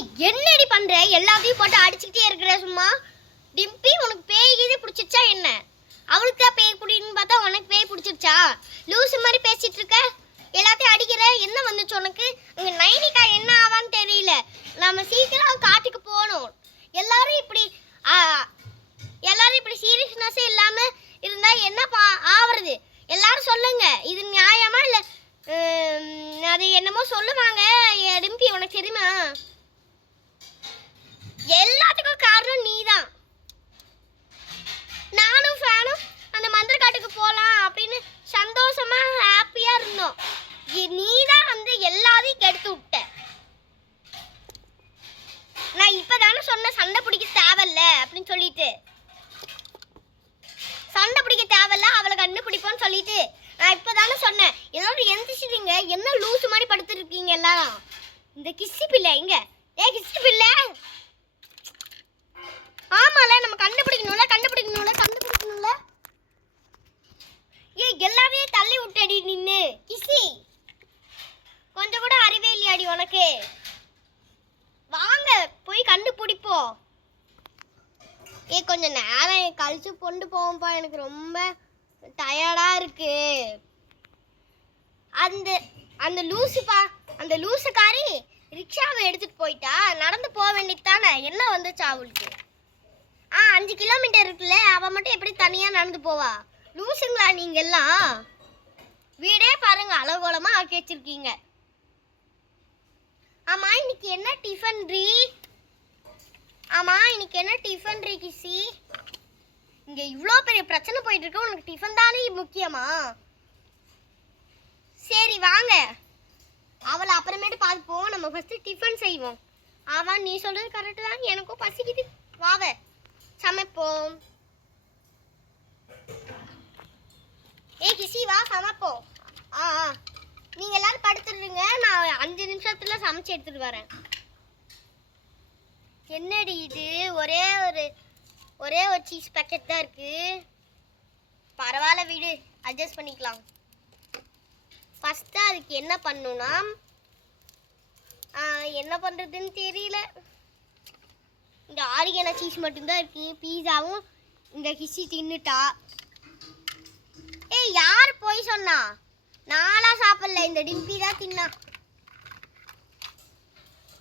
ஏய் என்னடி பண்ற? எல்லாத்தையும் போட்டு அடிச்சுக்கிட்டே இருக்கிற சும்மா. டிம்பி உனக்கு பேய் கீது பிடிச்சிருச்சா என்ன? அவளுக்கு தான் பேய் பிடிக்குன்னு பார்த்தா உனக்கு பேய் பிடிச்சிருச்சா? லூசு மாதிரி பேசிட்டு இருக்க. எல்லாத்தையும் அடிக்கிற. என்ன வந்துச்சு உனக்கு? இங்கே நைனிகா என்ன ஆவான்னு தெரியல. நம்ம சீக்கிரம் காட்டுக்கு போகணும். எல்லாரும் இப்படி சீரியஸ்னஸே இல்லாமல் இருந்தால் என்ன ஆவறது? எல்லாரும் சொல்லுங்க. இது நியாயமா இல்லை? அது என்னமோ சொல்லுவாங்க. டிம்பி உனக்கு தெரியுமா? எல்லாத்துக்கும் காரணம் நீதான். நானும் ஃபேனும் அந்த மந்திரக்காட்டுக்கு போகலாம் அப்படின்னு சந்தோஷமா ஹாப்பியா இருந்தோம். நீதான் வந்து எல்லாத்தையும் கெடுத்து விட்ட. நான் இப்பதானே சொன்ன சண்டை பிடிக்க தேவையில்ல அப்படின்னு சொல்லிட்டு. சண்டை பிடிக்க தேவையில்ல, அவளை கண்டுபிடிப்போன்னு சொல்லிட்டு நான் இப்பதானே சொன்னேன். எல்லாரும் எந்திரிச்சிட்டீங்க. என்ன லூசு மாதிரி படுத்துட்டு இருக்கீங்க எல்லாரும்? இந்த கிஸ்ஸி பிள்ளை இங்க. கிஸ்ஸி பிள்ளை. ஆமால நம்ம கண்டுபிடிக்கணும்ல. எல்லாமே தள்ளி விட்டடி நின்னு. கிஸ்ஸி கொஞ்சம் கூட அறிவே இல்லையாடி உனக்கு? வாங்க போய் கண்டுபிடிப்போம். கொஞ்சம் நேரம் கழிச்சு கொண்டு போவோம்ப்பா. எனக்கு ரொம்ப டயர்டா இருக்கு. அந்த லூசுக்காரி ரிக்ஷாவை எடுத்துட்டு போயிட்டா. நடந்து போக வேண்டியது தானே. என்ன வந்துச்சு அவளுக்கு? 5 கிலோமீட்டர் இருக்குல்ல, அவ மட்டும் எப்படி தனியா நடந்து போவா? லூசுங்களா நீங்க எல்லாம்? வீடே பாருங்க அலங்கோலமா ஆக்கி வச்சிருக்கீங்க. ஆமா இன்னைக்கு என்ன டிஃபன் ரீ கிசி? இங்க இவ்ளோ பெரிய பிரச்சனை போயிட்டு இருக்கு. உனக்கு டிஃபன் தானே முக்கியமா? சரி வாங்க, அவளை அப்புறமேட்டு பார்ப்போம். நம்ம ஃபர்ஸ்ட் டிஃபன் செய்வோம். ஆமா நீ சொல்றது கரெக்ட் தான். எனக்கும் பசிக்குது. வாவ சமைப்போம். கிசி வா சமைப்போம். நீங்க எல்லாரும் படுத்துடுங்க. நான் 5 நிமிஷத்துல சமைச்சு எடுத்துட்டு வரேன். என்னடி இது? ஒரே ஒரு சீஸ் பேக்கெட் தான் இருக்கு. பரவாயில்ல விடு, அட்ஜஸ்ட் பண்ணிக்கலாம். ஃபர்ஸ்ட் அதுக்கு என்ன பண்ணணும்னா, என்ன பண்றதுன்னு தெரியல. இந்த ஆரிகானோ சீஸ் மட்டும்தான் இருக்கு. பீஸாவும் இந்த கிசி தின்னுட்டா. யார் போய் சொன்னா? நானா சாப்பிடல, இந்த டிம்பி தான் தின்னா.